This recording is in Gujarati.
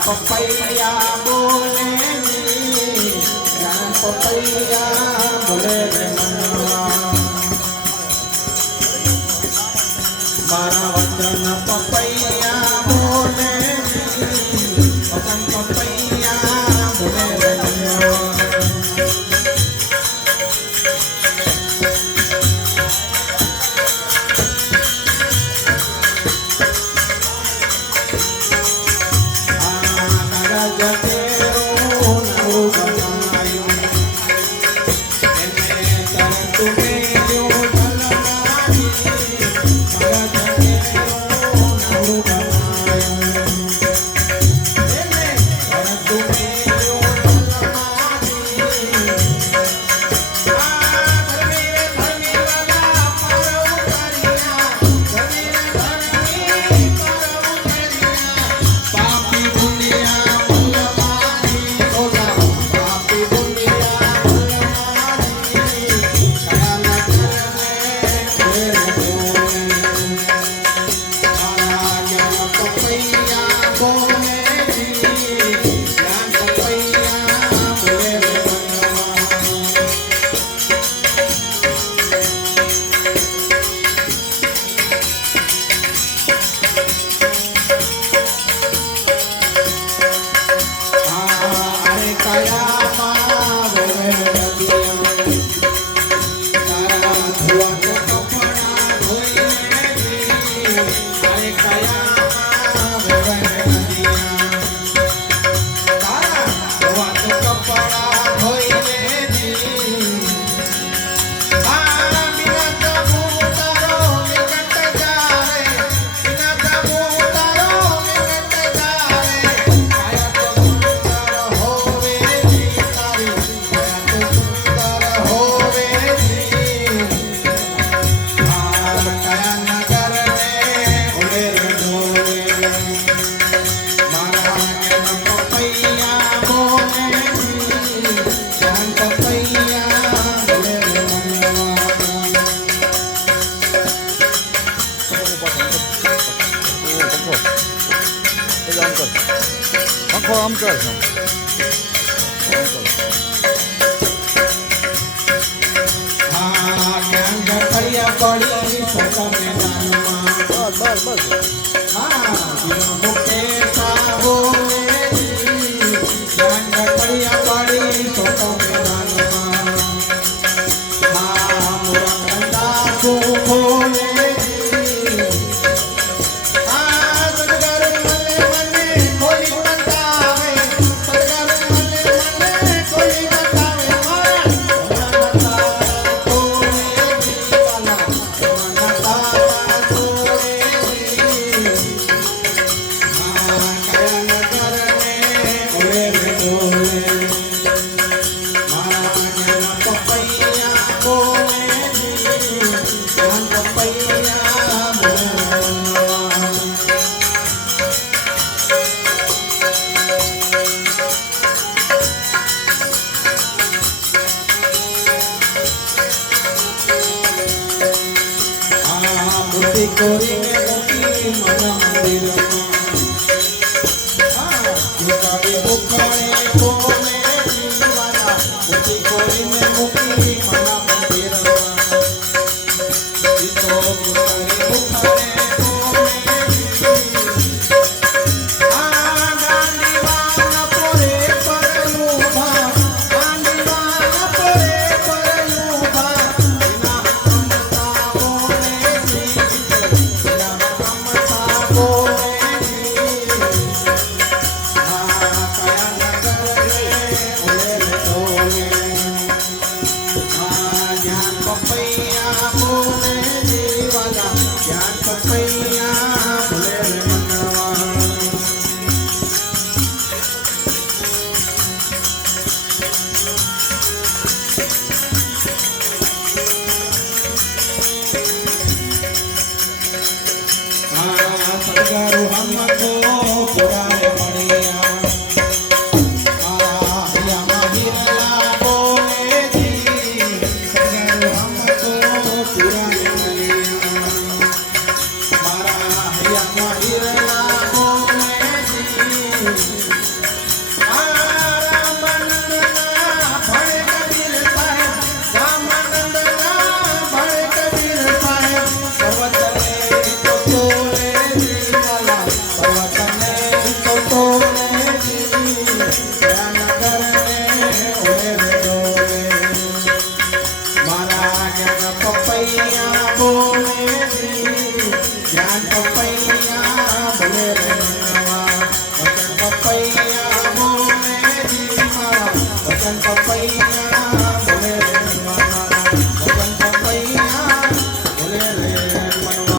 પપૈયા બોલે જ્ઞાન પપૈયા બોલે મારા વચન પપૈયા রে छाया કર. પંખો આમ કર. ગોરીને મૂકી મન I'm Mahirana.